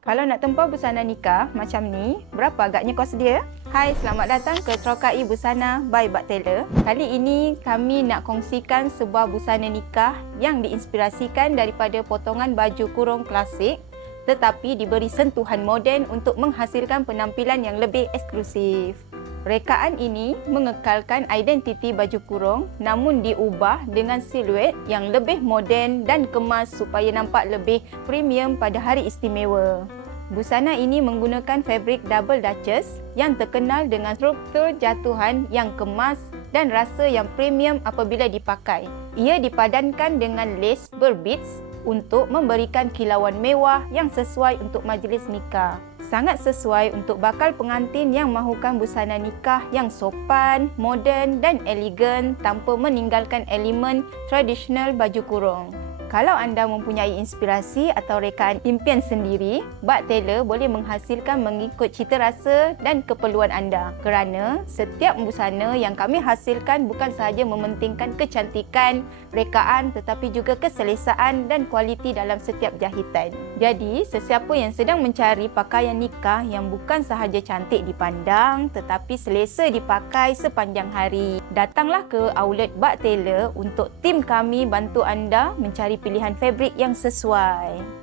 Kalau nak tempah busana nikah macam ni, berapa agaknya kos dia? Hai, selamat datang ke Trokai Busana by Bak Tailor. Kali ini kami nak kongsikan sebuah busana nikah yang diinspirasikan daripada potongan baju kurung klasik tetapi diberi sentuhan moden untuk menghasilkan penampilan yang lebih eksklusif. Rekaan ini mengekalkan identiti baju kurung namun diubah dengan siluet yang lebih moden dan kemas supaya nampak lebih premium pada hari istimewa. Busana ini menggunakan fabrik double Duchess yang terkenal dengan struktur jatuhan yang kemas dan rasa yang premium apabila dipakai. Ia dipadankan dengan lace berbits untuk memberikan kilauan mewah yang sesuai untuk majlis nikah. Sangat sesuai untuk bakal pengantin yang mahukan busana nikah yang sopan, moden dan elegan tanpa meninggalkan elemen tradisional baju kurung. Kalau anda mempunyai inspirasi atau rekaan impian sendiri, Bak Tailor boleh menghasilkan mengikut cita rasa dan keperluan anda. Kerana setiap busana yang kami hasilkan bukan sahaja mementingkan kecantikan, rekaan tetapi juga keselesaan dan kualiti dalam setiap jahitan. Jadi, sesiapa yang sedang mencari pakaian nikah yang bukan sahaja cantik dipandang tetapi selesa dipakai sepanjang hari, datanglah ke outlet Bak Tailor untuk tim kami bantu anda mencari pilihan fabrik yang sesuai.